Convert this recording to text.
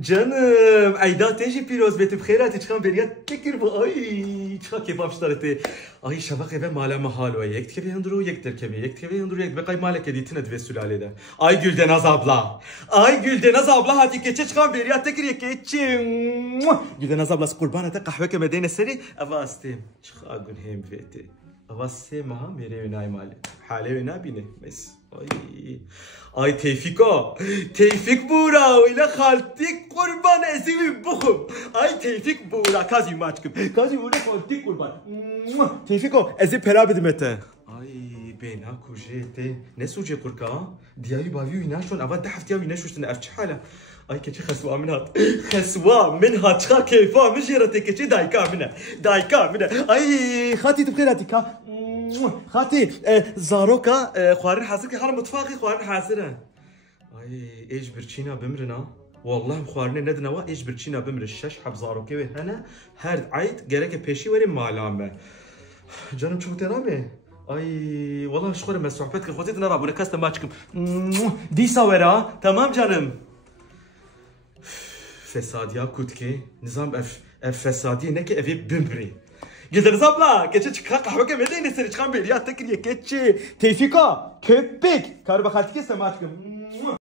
Canım, ayda teji piroz beti bxeyrat çıkan beriyat tekir bu ay çıkan kebap ştarete. Ay şabak eve mala mahal ve yek tkebi yanduru yek terkebi yek tkebi yanduru yek bekay malek editin edve sülalede. Ay Güldenaz abla. Ay Güldenaz abla hadi geçe çıkan beriyat tekir yek geçim. Güldenaz ablası kurban ete kahve kemedeyne seri avastim. Çıka gün hem veti. Avastim ha mere ünay mali. Hale üna bine mes. Ay Tevfiko, Tevfik Buğra ile haltik kurban ezimi bukum. Ay Tevfik Buğra, kazi maçkım. Kazi Buğra haltik kurban. Tevfiko, ezi pera bidmete. Ay bena kujete. Ne suje kurka? Diyayı baviyu inaşon, ava da haftaya inaşuştun erçi hala. Ay keçi khaswa minhat. Khaswa minhat çıka keyfa mjirate keçi dayka mine. Dayka mine. Ay khati tbkhirati ka. خاتي زاروكا خوارن حاضر كي حرم متفاقي خوارن حاضره اي ايش برشينا بمرنا والله خوارن ندنا وا ايش برشينا بمر الشش حب زاروكي هنا her عيد gerek peşi verin malame canım çok tename ay والله شكرا من صحبتك اخوتي نرى ابو كاست ما çıkım دي ساورا tamam canım fesadiya kutki nizam fesadiye ne ki evi bümri Güldenaz abla, geçe çıkan kahve kemedeyne seni çıkan bir ya tekir ye geçe. Tevfika, köpek. Karı bakaltike sema aşkım.